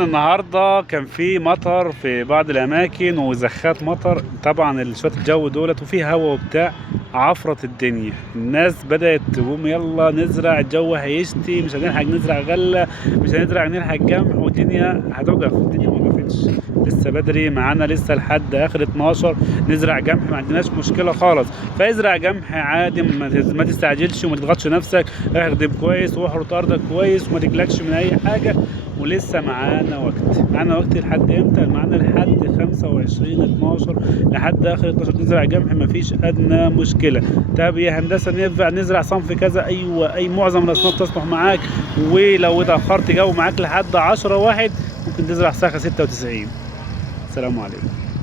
النهارده كان في مطر في بعض الاماكن وزخات مطر طبعا شويه الجو دولت وفي هوا وبتاع عفرت الدنيا. الناس بدات تقوم يلا نزرع، الجو هيشتي، مش هنلحق نزرع غله، مش هنزرع نلحق جمع، والدنيا هتوقف. الدنيا ما وقفتش، لسه بدري معانا، لسه لحد اخر 12 نزرع جمح، ما عندناش مشكله خالص. فازرع جمح عادي، ما تستعجلش وما تضغطش نفسك، اخدم كويس واحرط ارضك كويس وما تقلقش من اي حاجه. ولسه معانا وقت لحد امتى؟ معانا لحد 25/12، لحد اخر 12 نزرع جمح، مفيش ادنى مشكله. طب يا هندسه ينفع نزرع صنف كذا؟ ايوه، اي معظم الاصناف تصلح معاك. ولو اتاخرت جو معاك لحد 10/1 ممكن تزرع ساخه 96. السلام عليكم.